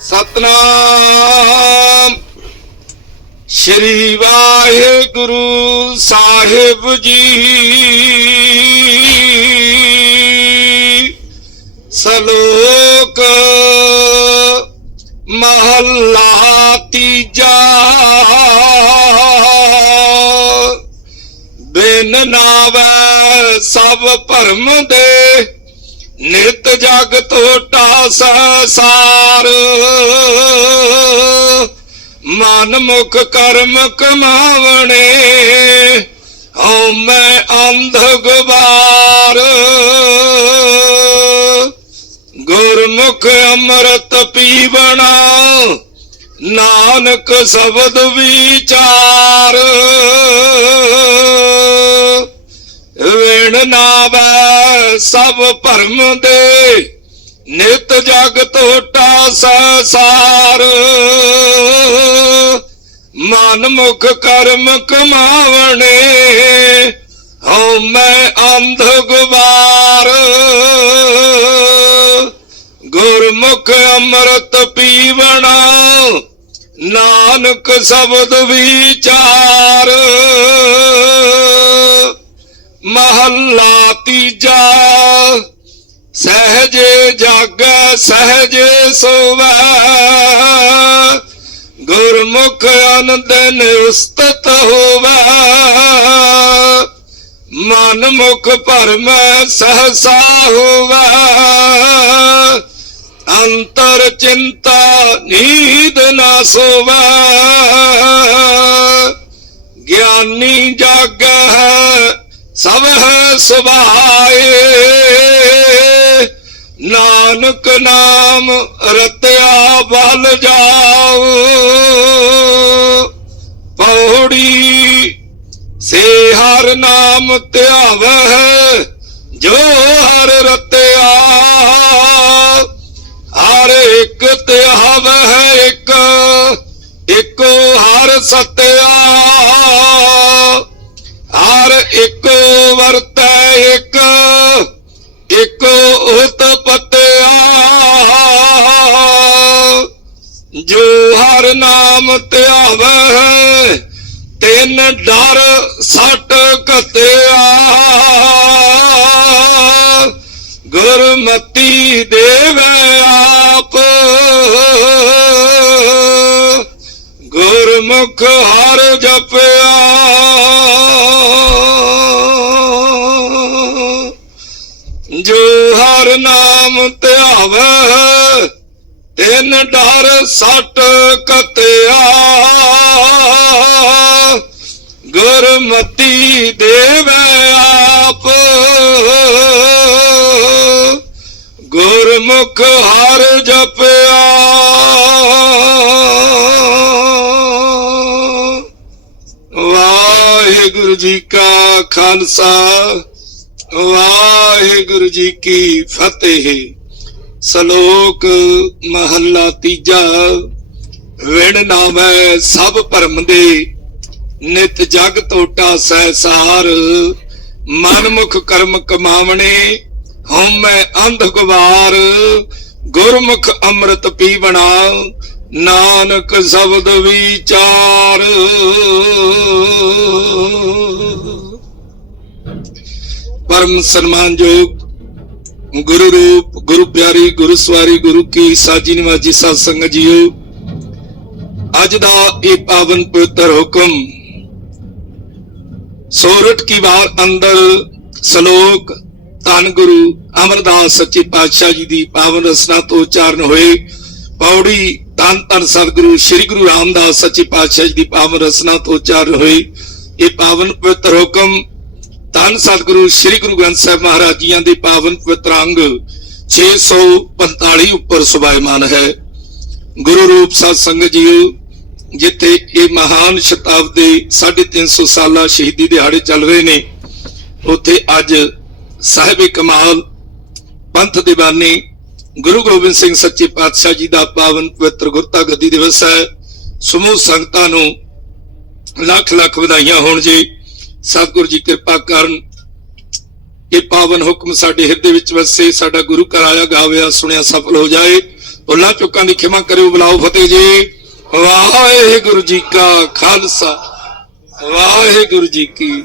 ਸਤਨਾਮ। ਸ਼੍ਰੀ ਵਾਹਿਗੁਰੂ ਸਾਹਿਬ ਜੀ। ਸਲੋਕ ਮਹੱਲਾ ਤੀਜਾ। ਬਿਨ ਨਾਵੈ ਸਭ ਭਰਮ ਦੇ, ਨਿਤ ਜਗ ਟੋਟਾ ਸੰਸਾਰ। ਮਨ ਮੁਖ ਕਰਮ ਕਮਾਵਣੇ, ਹਉ ਮੈਂ ਅੰਧ ਗੁਬਾਰ ਗੁਰਮੁਖ ਅੰਮ੍ਰਿਤ ਪੀਵਣਾ, ਨਾਨਕ ਸ਼ਬਦ ਵਿਚਾਰ। ਵੇਣ ਨਾਵੈ ਸਭ ਭਰਮ ਦੇ ਨਿਤ ਜਗ ਟੋਟਾ ਸੰਸਾਰ। ਮਨ ਮੁਖ ਕਰਮ ਕਮਾਵਣੇ, ਹਉ ਮੈਂ ਅੰਧ ਗੁਬਾਰ। ਗੁਰਮੁਖ ਅੰਮ੍ਰਿਤ ਪੀਵਣਾ, ਨਾਨਕ ਸ਼ਬਦ ਵਿਚਾਰ। ਮਹੱਲਾ ਤੀਜਾ ਸਹਜ ਜਗ ਸਹਜ ਸੋਵੈ। ਗੁਰਮੁਖ ਆਨੰਦ ਨਿਰਸਤਤ ਹੋਵੈ। ਮਨ ਮੁਖ ਭਰਮ ਸਹਸਾ ਹੋਵੈ। ਅੰਤਰ ਚਿੰਤਾ ਨੀਂਦ ਨਾ ਸੋਵੈ। ਗਿਆਨੀ ਜਾਗੈ ਸਭ ਸੁਭਾਏ। ਨਾਨਕ ਨਾਮ ਰਤਿਆ ਬਲ ਜਾਉ। ਪੌੜੀ ਸੇ ਹਰ ਨਾਮ ਧਿਆਵਹਿ, ਜੋ ਹਰ ਰਤਿਆ। ਹਰ ਇੱਕ ਧਿਆਵਹਿ ਇੱਕ, ਇੱਕੋ ਹਰ ਸਤਿਆ। ਹਰ ਇੱਕ ਵਰਤ ਜੋ ਹਰ ਨਾਮ ਧਿਆਵੈ ਤਿੰਨ ਡਰ ਸੱਟ ਕਤਿਆ ਗੁਰਮਤੀ ਦੇਵੈ ਆਪ। ਗੁਰਮੁਖ ਹਰ ਜਪਿਆ। ਜੋ ਹਰ ਨਾਮ ਧਿਆਵੈ ਤਿੰਨ ਡਰ ਸੱਟ ਕਤਿਆ, ਗੁਰਮਤੀ ਦੇਵੈ ਆਪ। ਗੁਰਮੁਖ ਹਰ ਜਪਿਆ। ਵਾਹਿਗੁਰੂ ਜੀ ਕਾ ਖਾਲਸਾ, ਵਾਹਿਗੁਰੂ ਜੀ ਕੀ ਫਤਿਹ। ਸ਼ਲੋਕ ਮਹੱਲਾ ਤੀਜਾ, ਵਿਣ ਨਾਮੈ ਸਭ ਭਰਮ ਦੇ, ਨਿਤ ਜਗ ਟੋਟਾ ਸਹਿਸਾਰ ਮਨ ਮੁਖ ਕਰਮ ਕਮਾਵਣੇ ਹਉਮੈ ਅੰਧ ਗਵਾਰ। ਗੁਰਮੁਖ ਅੰਮ੍ਰਿਤ ਪੀਵਣਾ, ਨਾਨਕ ਸ਼ਬਦ ਵਿਚਾਰ। ਪਰਮ ਸਨਮਾਨਯੋਗ ਗੁਰੂ ਰੂਪ ਗੁਰੂ ਪਿਆਰੀ, ਗੁਰੂ ਸਵਾਰੀ, ਗੁਰੂ ਕੀ ਸਾਜੀ ਨਿਵਾਜੀ ਸਾਧ ਸੰਗਤ ਜੀਓ, ਅੱਜ ਦਾ ਇਹ ਪਾਵਨ ਪਵਿੱਤਰ ਹੁਕਮ ਸੋਰਠ ਕੀ ਵਾਰ ਅੰਦਰ ਸ਼ਲੋਕ ਧੰਨ ਗੁਰੂ ਅਮਰਦਾਸ ਸੱਚੇ ਪਾਤਸ਼ਾਹ ਜੀ ਦੀ ਪਾਵਨ ਰਸਨਾ ਤੋਂ ਉਚਾਰਨ ਹੋਏ ਪੌੜੀ ਧੰਨ ਧੰਨ ਸਤਿਗੁਰੂ ਸ੍ਰੀ ਗੁਰੂ ਰਾਮਦਾਸ ਸੱਚੇ ਪਾਤਸ਼ਾਹ ਜੀ ਦੀ ਪਾਵਨ ਰਸਨਾ ਤੋਂ ਉਚਾਰਨ ਹੋਏ ਇਹ ਪਾਵਨ ਪਵਿੱਤਰ ਹੁਕਮ ਧੰਨ ਸਤਿਗੁਰੂ ਸ੍ਰੀ ਗੁਰੂ ਗ੍ਰੰਥ ਸਾਹਿਬ ਮਹਾਰਾਜ ਜੀਆਂ ਦੇ ਪਾਵਨ ਪਵਿੱਤਰ ਅੰਗ 645 ਉੱਪਰ ਸੁਭਾਇਮਾਨ ਹੈ। ਗੁਰੂ ਰੂਪ ਸਾਧ ਸੰਗਤ ਜੀਓ, ਜਿੱਥੇ ਇਹ ਮਹਾਨ ਸ਼ਤਾਬਦੀ 350 ਸਾਲਾ ਸ਼ਹੀਦੀ ਦਿਹਾੜੇ ਚੱਲ ਰਹੇ ਨੇ, ਉੱਥੇ ਅੱਜ ਸਾਹਿਬ ਕਮਾਲ ਪੰਥ ਦੀਵਾਨੀ ਗੁਰੂ ਗੋਬਿੰਦ ਸਿੰਘ ਸੱਚੇ ਪਾਤਸ਼ਾਹ ਜੀ ਦਾ ਪਾਵਨ ਪਵਿੱਤਰ ਗੁਰਤਾ ਗੱਦੀ ਦਿਵਸ ਹੈ। ਸਮੂਹ ਸੰਗਤਾਂ ਨੂੰ ਲੱਖ ਲੱਖ ਵਧਾਈਆਂ ਹੋਣ ਜੀ। ਸਤਿਗੁਰੂ ਜੀ ਕਿਰਪਾ ਕਰਨ ਇਹ ਪਾਵਨ ਹੁਕਮ ਸਾਡੇ ਹਿਰਦੇ ਵਿੱਚ ਵਸੇ, ਸਾਡਾ ਗੁਰੂ ਘਰ ਆਇਆ ਗਾਵਿਆ, ਸੁਣਿਆ, ਸਫਲ ਹੋ ਜਾਏ। ਭੁੱਲਾਂ ਚੁੱਕਾਂ ਦੀ ਖਿਮਾ ਕਰਿਓ, ਬੁਲਾਓ ਫਤਿਹ ਜੀ। ਵਾਹਿਗੁਰੂ ਜੀ ਕਾ ਖਾਲਸਾ। ਵਾਹਿਗੁਰੂ ਜੀ ਕੀ